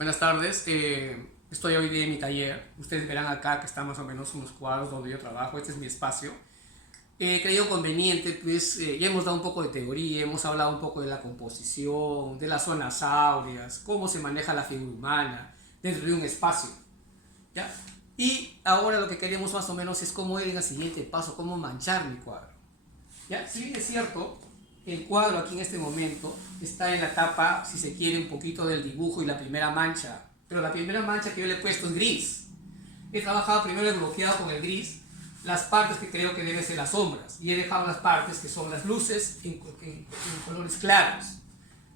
Buenas tardes, estoy hoy día en mi taller. Ustedes verán acá que están más o menos unos cuadros donde yo trabajo. Este es mi espacio. He creído conveniente, pues ya hemos dado un poco de teoría, hemos hablado un poco de la composición, de las zonas áureas, cómo se maneja la figura humana dentro de un espacio. ¿Ya? Y ahora lo que queremos más o menos es cómo ir en el siguiente paso, cómo manchar mi cuadro. ¿Ya? Si bien es cierto, el cuadro aquí en este momento está en la etapa, si se quiere, un poquito del dibujo y la primera mancha, pero la primera mancha que yo le he puesto es gris. He trabajado primero el bloqueado con el gris, las partes que creo que deben ser las sombras, y he dejado las partes que son las luces en colores claros.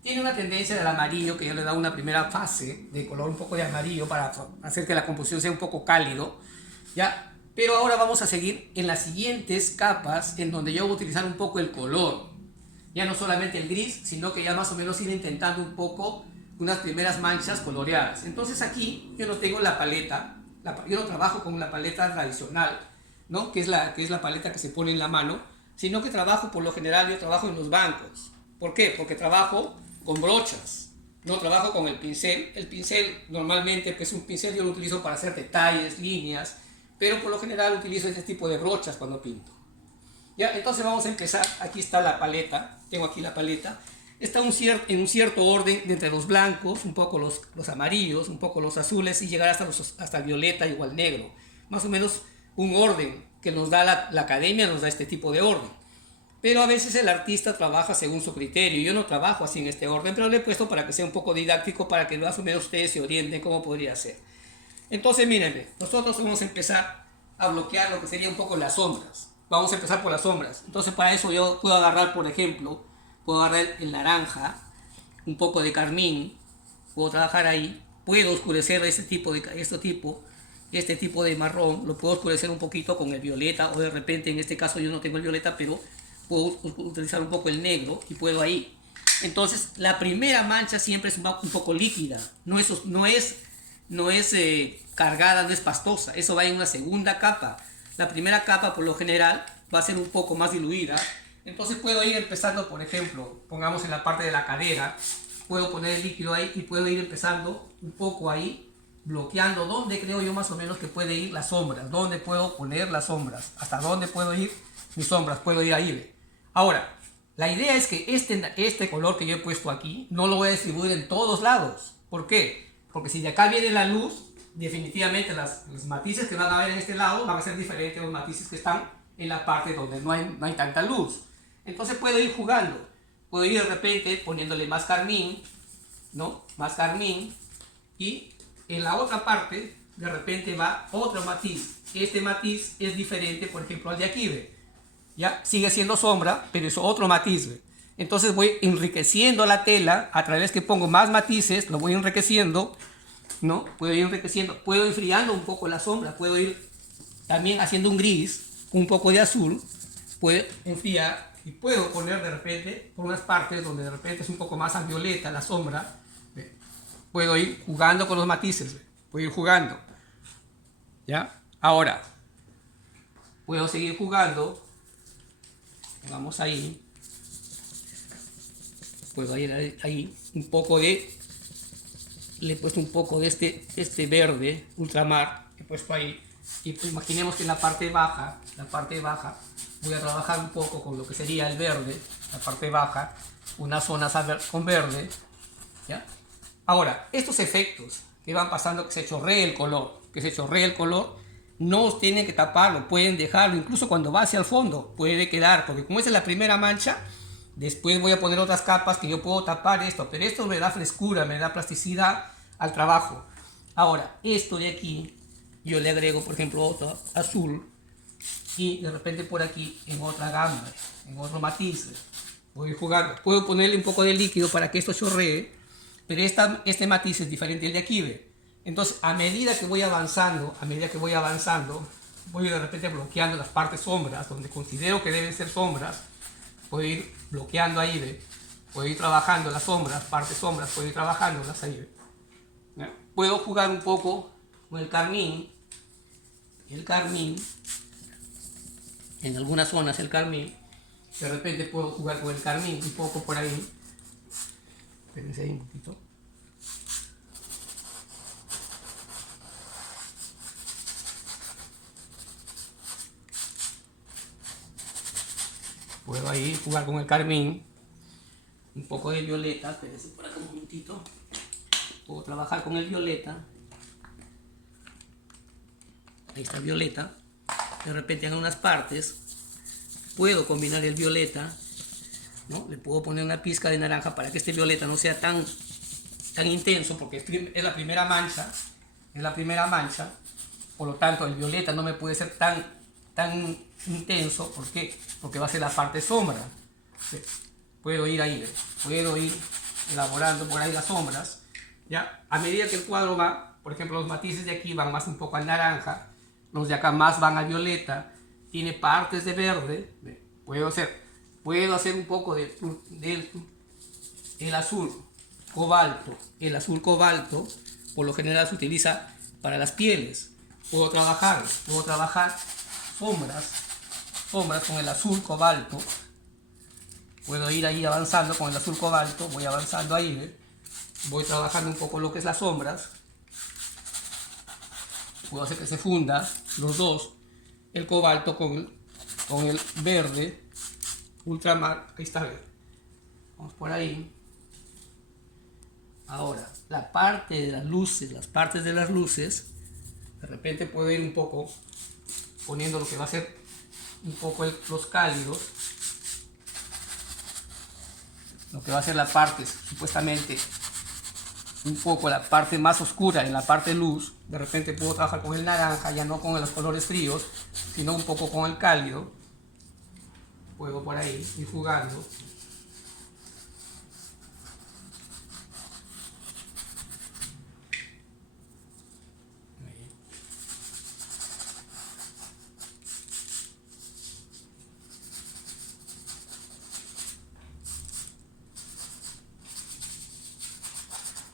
Tiene una tendencia del amarillo, que yo le he dado una primera fase de color un poco de amarillo para hacer que la composición sea un poco cálido, ¿ya? Pero ahora vamos a seguir en las siguientes capas, en donde yo voy a utilizar un poco el color. Ya no solamente el gris, sino que ya más o menos ir intentando un poco unas primeras manchas coloreadas. Entonces aquí yo no tengo la paleta, yo no trabajo con la paleta tradicional, ¿no? que es la paleta que se pone en la mano, sino que trabajo, por lo general, yo trabajo en los bancos. ¿Por qué? Porque trabajo con brochas, no trabajo con el pincel. El pincel normalmente, pues un pincel yo lo utilizo para hacer detalles, líneas, pero por lo general utilizo este tipo de brochas cuando pinto. ¿Ya? Entonces vamos a empezar. Aquí está la paleta, tengo aquí la paleta. Está en un cierto orden de entre los blancos, un poco los amarillos, un poco los azules y llegar hasta el violeta igual al negro. Más o menos un orden que nos da la academia, nos da este tipo de orden. Pero a veces el artista trabaja según su criterio. Yo no trabajo así en este orden, pero le he puesto para que sea un poco didáctico, para que más o menos ustedes se orienten cómo podría ser. Entonces mírenme, nosotros vamos a empezar a bloquear lo que sería un poco las sombras. Vamos a empezar por las sombras. Entonces para eso yo puedo agarrar, por ejemplo, puedo agarrar el naranja, un poco de carmín, puedo trabajar ahí, puedo oscurecer este tipo de marrón, lo puedo oscurecer un poquito con el violeta, o de repente, en este caso yo no tengo el violeta, pero puedo utilizar un poco el negro y puedo ahí. Entonces la primera mancha siempre es un poco líquida, no es cargada, no es pastosa, eso va en una segunda capa. La primera capa por lo general va a ser un poco más diluida. Entonces puedo ir empezando, por ejemplo, pongamos en la parte de la cadera, puedo poner el líquido ahí y puedo ir empezando un poco ahí, bloqueando donde creo yo más o menos que puede ir las sombras, dónde puedo poner las sombras, hasta dónde puedo ir mis sombras, puedo ir ahí. ¿Ve? Ahora, la idea es que este color que yo he puesto aquí no lo voy a distribuir en todos lados. ¿Por qué? Porque si de acá viene la luz, definitivamente los matices que van a ver en este lado van a ser diferentes a los matices que están en la parte donde no hay tanta luz. Entonces puedo ir jugando, puedo ir de repente poniéndole más carmín, ¿no? Más carmín, y en la otra parte de repente va otro matiz. Este matiz es diferente, por ejemplo, al de aquí, ¿ve? ¿Ya? Sigue siendo sombra, pero es otro matiz, ¿ve? Entonces voy enriqueciendo la tela a través que pongo más matices, lo voy enriqueciendo, ¿no? Puedo ir enriqueciendo, puedo enfriando un poco la sombra, puedo ir también haciendo un gris, un poco de azul, puedo enfriar y puedo poner de repente por unas partes donde de repente es un poco más al violeta la sombra, ¿ve? Puedo ir jugando con los matices, ¿ve? Puedo ir jugando, ¿ya? Ahora, puedo seguir jugando, vamos ahí, puedo ir ahí un poco de, le he puesto un poco de este verde ultramar, he puesto ahí, y pues imaginemos que en la parte baja, voy a trabajar un poco con lo que sería el verde, la parte baja, unas zonas con verde, ¿ya? Ahora, estos efectos que van pasando, que se chorree el color, no tienen que taparlo, pueden dejarlo, incluso cuando va hacia el fondo, puede quedar, porque como esa es la primera mancha, después voy a poner otras capas que yo puedo tapar esto, pero esto me da frescura, me da plasticidad al trabajo. Ahora, esto de aquí, yo le agrego, por ejemplo, otro azul, y de repente por aquí en otra gama, en otro matiz, voy jugando. Puedo ponerle un poco de líquido para que esto chorree, pero este matiz es diferente al de aquí, ¿ve? Entonces, a medida que voy avanzando, voy de repente bloqueando las partes sombras, donde considero que deben ser sombras, puedo ir bloqueando ahí, ¿ve? Puedo ir trabajando las sombras, partes sombras, puedo ir trabajándolas ahí, ¿ve? ¿Ya? Puedo jugar un poco con el carmín, en algunas zonas el carmín, de repente puedo jugar con el carmín un poco por ahí, espérense ahí un poquito, puedo ahí jugar con el carmín, un poco de violeta, espérense por acá un momentito, puedo trabajar con el violeta, ahí está el violeta, de repente en algunas partes puedo combinar el violeta, ¿no? Le puedo poner una pizca de naranja para que este violeta no sea tan intenso, porque es la primera mancha, por lo tanto el violeta no me puede ser tan intenso. ¿Por qué? Porque va a ser la parte sombra. ¿Sí? Puedo ir elaborando por ahí las sombras, ¿ya? A medida que el cuadro va, por ejemplo, los matices de aquí van más un poco al naranja, los de acá más van al violeta, tiene partes de verde, puedo hacer un poco del azul cobalto. El azul cobalto por lo general se utiliza para las pieles. Puedo trabajar sombras con el azul cobalto. Puedo ir ahí avanzando con el azul cobalto, voy avanzando ahí, ¿ve? Voy trabajando un poco lo que es las sombras. Puedo hacer que se funda los dos, el cobalto con el verde ultramar. Ahí está, ¿ve? Vamos por ahí. Ahora, la parte de las luces, las partes de las luces, de repente puedo ir un poco poniendo lo que va a ser un poco los cálidos, lo que va a ser la parte supuestamente un poco la parte más oscura en la parte luz. De repente puedo trabajar con el naranja, ya no con los colores fríos, sino un poco con el cálido. Puedo por ahí ir jugando.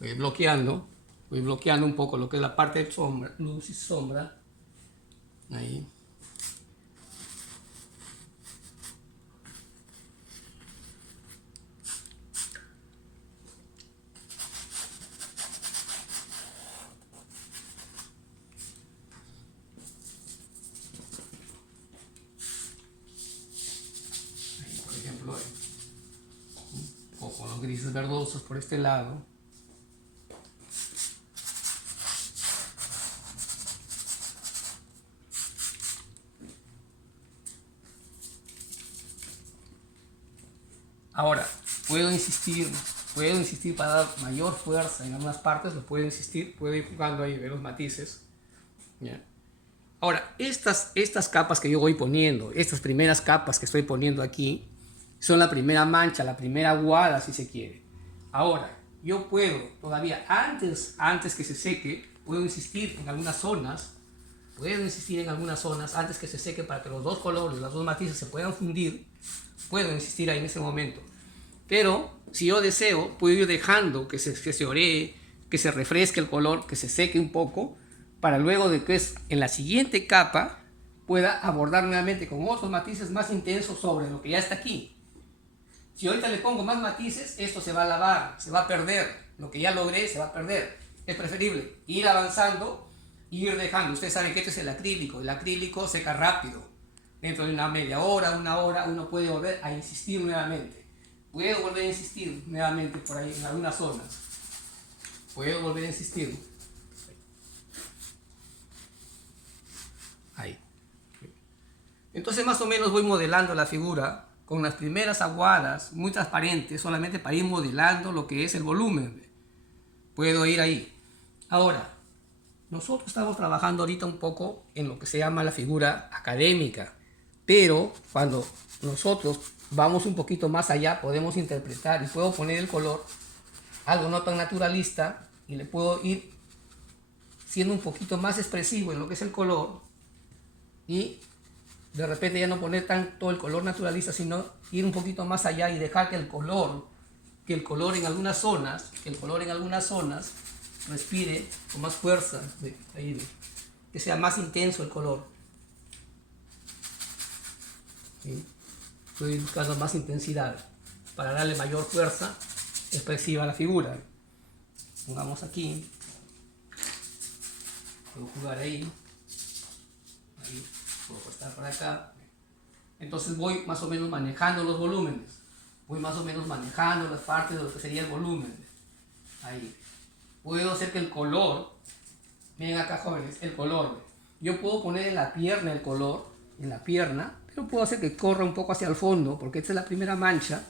Voy bloqueando un poco lo que es la parte de sombra, luz y sombra. Ahí. Ahí, por ejemplo, un poco los grises verdosos por este lado. Ahora, puedo insistir para dar mayor fuerza en algunas partes, puedo ir jugando ahí, ver los matices. ¿Ya? Ahora, estas capas que yo voy poniendo, estas primeras capas que estoy poniendo aquí, son la primera mancha, la primera aguada, si se quiere. Ahora, yo puedo todavía, antes que se seque, puedo insistir en algunas zonas, antes que se seque para que los dos colores, los dos matices se puedan fundir. Puedo insistir ahí en ese momento. Pero si yo deseo, puedo ir dejando que se oree, que se refresque el color, que se seque un poco, para luego de que en la siguiente capa pueda abordar nuevamente con otros matices más intensos sobre lo que ya está aquí. Si ahorita le pongo más matices, esto se va a lavar, se va a perder. Lo que ya logré se va a perder. Es preferible ir avanzando y ir dejando. Ustedes saben que este es el acrílico. El acrílico seca rápido. Dentro de una media hora, una hora, uno puede volver a insistir nuevamente. Puedo volver a insistir nuevamente por ahí en algunas zonas. Puedo volver a insistir. Ahí. Entonces más o menos voy modelando la figura con las primeras aguadas muy transparentes, solamente para ir modelando lo que es el volumen. Puedo ir ahí. Ahora, nosotros estamos trabajando ahorita un poco en lo que se llama la figura académica, pero cuando nosotros vamos un poquito más allá, podemos interpretar y puedo poner el color, algo no tan naturalista, y le puedo ir siendo un poquito más expresivo en lo que es el color, y de repente ya no poner tanto el color naturalista, sino ir un poquito más allá y dejar que el color en algunas zonas, respire con más fuerza, que sea más intenso el color. ¿Sí? Estoy buscando más intensidad para darle mayor fuerza expresiva a la figura. Pongamos aquí, puedo jugar ahí, puedo estar por acá, Entonces voy más o menos manejando los volúmenes. Voy más o menos manejando las partes de lo que sería el volumen. Ahí. Puedo hacer que el color, miren acá jóvenes, el color. Yo puedo poner en la pierna el color, en la pierna, pero puedo hacer que corra un poco hacia el fondo, porque esta es la primera mancha.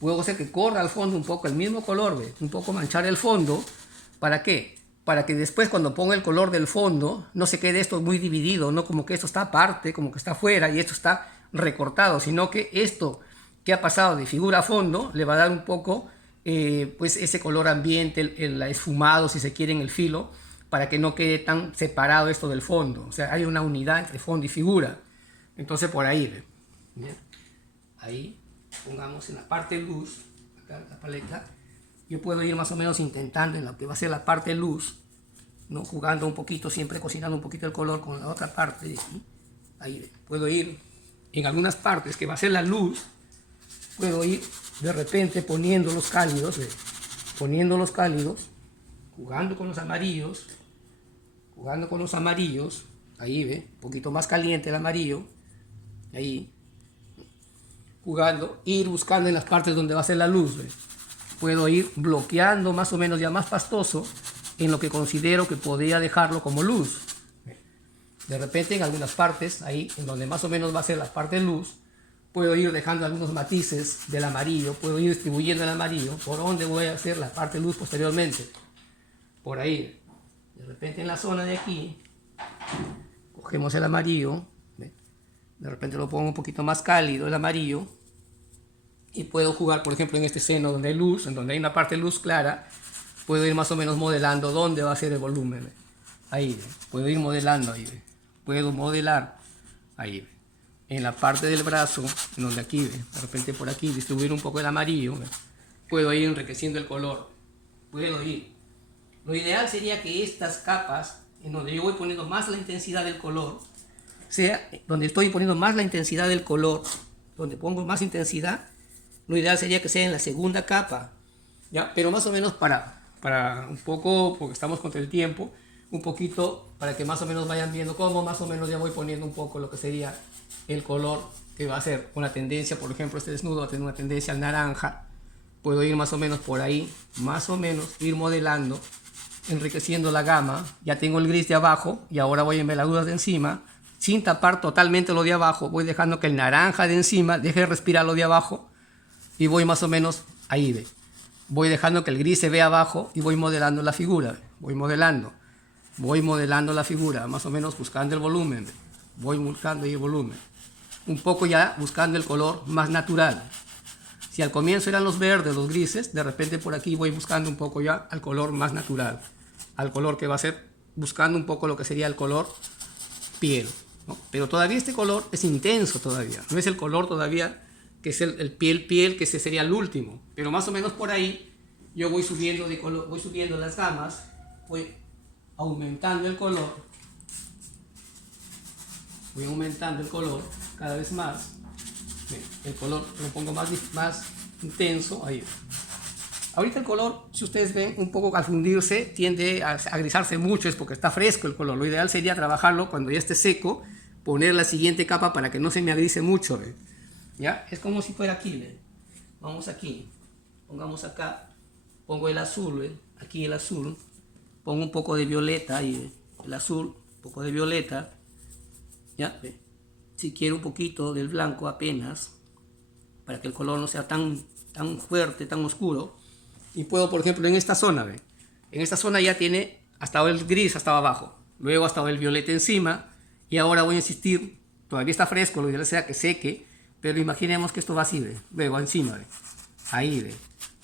Puedo hacer que corra al fondo un poco el mismo color, ¿ve? Un poco manchar el fondo. ¿Para qué? Para que después cuando ponga el color del fondo no se quede esto muy dividido, no como que esto está aparte, como que está afuera y esto está recortado, sino que esto que ha pasado de figura a fondo le va a dar un poco pues ese color ambiente, el esfumado si se quiere en el filo, para que no quede tan separado esto del fondo. O sea, hay una unidad entre fondo y figura. Entonces por ahí, ¿ve? Bien. Ahí pongamos en la parte luz, acá la paleta. Yo puedo ir más o menos intentando en lo que va a ser la parte luz, ¿no? Jugando un poquito, siempre cocinando un poquito el color con la otra parte de aquí. Ahí puedo ir en algunas partes que va a ser la luz, puedo ir de repente poniendo los cálidos, ¿ve? Poniendo los cálidos, jugando con los amarillos, ahí ve, un poquito más caliente el amarillo, ahí, jugando, ir buscando en las partes donde va a ser la luz, ¿ve? Puedo ir bloqueando más o menos ya más pastoso en lo que considero que podría dejarlo como luz. De repente en algunas partes, ahí en donde más o menos va a ser la parte de luz, puedo ir dejando algunos matices del amarillo, puedo ir distribuyendo el amarillo, por donde voy a hacer la parte de luz posteriormente. Por ahí. De repente en la zona de aquí, cogemos el amarillo, ¿ve? De repente lo pongo un poquito más cálido el amarillo, y puedo jugar, por ejemplo, en este seno donde hay luz, en donde hay una parte de luz clara, puedo ir más o menos modelando dónde va a ser el volumen, ¿ve? Ahí, ¿ve? Puedo ir modelando ahí, ¿ve? Puedo modelar ahí, ¿ve? En la parte del brazo, en donde aquí, ¿ve? De repente por aquí, distribuir un poco el amarillo, ¿ve? Puedo ir enriqueciendo el color, puedo ir. Lo ideal sería que estas capas, en donde yo voy poniendo más la intensidad del color, sea donde estoy poniendo más la intensidad del color, donde pongo más intensidad, lo ideal sería que sea en la segunda capa, ¿ya? Pero más o menos para un poco, porque estamos contra el tiempo, un poquito para que más o menos vayan viendo cómo más o menos ya voy poniendo un poco lo que sería el color que va a ser una tendencia. Por ejemplo, este desnudo va a tener una tendencia al naranja. Puedo ir más o menos por ahí, más o menos ir modelando, enriqueciendo la gama. Ya tengo el gris de abajo y ahora voy en veladuras de encima, sin tapar totalmente lo de abajo. Voy dejando que el naranja de encima deje de respirar lo de abajo y voy más o menos ahí, ¿ve? Voy dejando que el gris se vea abajo y voy modelando la figura, ¿ve? Voy modelando la figura, más o menos buscando el volumen, ¿ve? Voy buscando ahí el volumen, un poco ya buscando el color más natural. Si al comienzo eran los verdes, los grises, de repente por aquí voy buscando un poco ya al color más natural, al color que va a ser, buscando un poco lo que sería el color piel, ¿no? Pero todavía este color es intenso todavía, no es el color todavía que es el piel, que ese sería el último, pero más o menos por ahí yo voy subiendo de color, voy subiendo las gamas, voy aumentando el color, cada vez más. El color lo pongo más intenso ahí. Ahorita el color, si ustedes ven, un poco al fundirse tiende a grisarse mucho, es porque está fresco el color. Lo ideal sería trabajarlo cuando ya esté seco, poner la siguiente capa para que no se me agrise mucho, ¿ve? ¿Ya? Es como si fuera aquí, ¿ve? Vamos aquí, pongamos acá, pongo el azul, ¿ve? Aquí el azul, pongo un poco de violeta ahí, ¿ve? El azul, un poco de violeta, ¿ya? ¿Ve? Si quiero un poquito del blanco apenas, para que el color no sea tan fuerte, tan oscuro. Y puedo, por ejemplo, en esta zona, ¿ve? En esta zona ya tiene hasta el gris hasta abajo, luego hasta el violeta encima, y ahora voy a insistir, todavía está fresco, lo ideal sea que seque, pero imaginemos que esto va así, ¿ve? Luego encima, ¿ve? Ahí, ¿ve?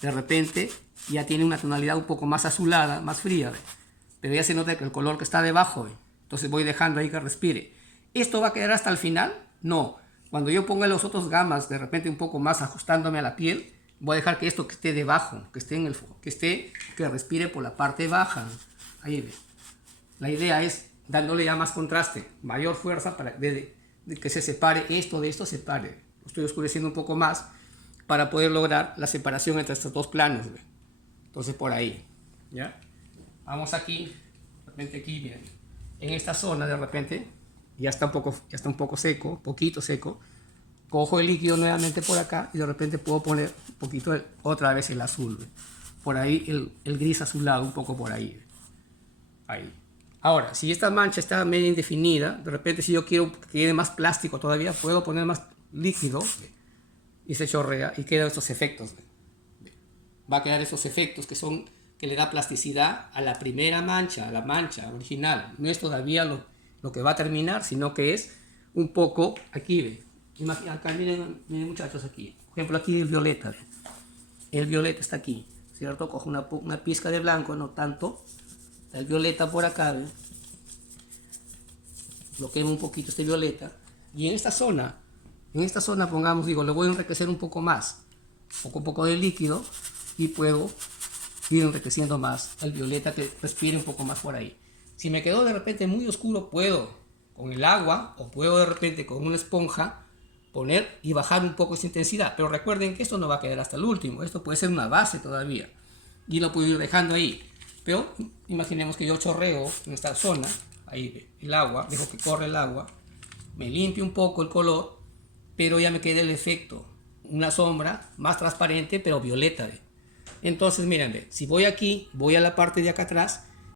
De repente ya tiene una tonalidad un poco más azulada, más fría, ¿ve? Pero ya se nota que el color que está debajo, ¿ve? Entonces voy dejando ahí que respire. ¿Esto va a quedar hasta el final? No. Cuando yo ponga los otros gamas, de repente un poco más ajustándome a la piel, voy a dejar que esto que esté debajo, que esté que respire por la parte baja. Ahí ve. La idea es dándole ya más contraste, mayor fuerza para de que se separe esto de esto, separe. Lo estoy oscureciendo un poco más para poder lograr la separación entre estos dos planos, ¿ve? Entonces por ahí, ¿ya? Vamos aquí, de repente aquí, bien. En esta zona de repente ya está un poco seco, poquito seco. cojo el líquido nuevamente por acá y de repente puedo poner un poquito otra vez el azul, ¿ve? Por ahí el gris azulado, un poco por ahí, ¿ve? Ahí. Ahora, si esta mancha está medio indefinida, de repente si yo quiero que quede más plástico todavía, puedo poner más líquido, ¿ve? Y se chorrea y quedan estos efectos, ¿ve? Va a quedar esos efectos que le da plasticidad a la primera mancha, a la mancha original. No es todavía lo que va a terminar, sino que es un poco aquí, ¿ve? Acá miren, miren muchachos, aquí. Por ejemplo, aquí el violeta, ¿ve? El violeta está aquí, ¿cierto? Cojo una pizca de blanco, no tanto. El violeta por acá, ¿ve? Lo quemo un poquito este violeta. Y en esta zona pongamos, digo, le voy a enriquecer un poco más. Poco de líquido y puedo ir enriqueciendo más el violeta que respire un poco más por ahí. Si me quedó de repente muy oscuro, puedo con el agua o puedo de repente con una esponja poner y bajar un poco esa intensidad. Pero recuerden que esto no va a quedar hasta el último. Esto puede ser una base todavía. Y lo puedo ir dejando ahí. Pero imaginemos que yo chorreo en esta zona, ahí el agua, dejo que corre el agua, me limpio un poco el color, pero ya me queda el efecto. Una sombra más transparente, pero violeta. Entonces, miren, si voy aquí, voy a la parte de acá atrás,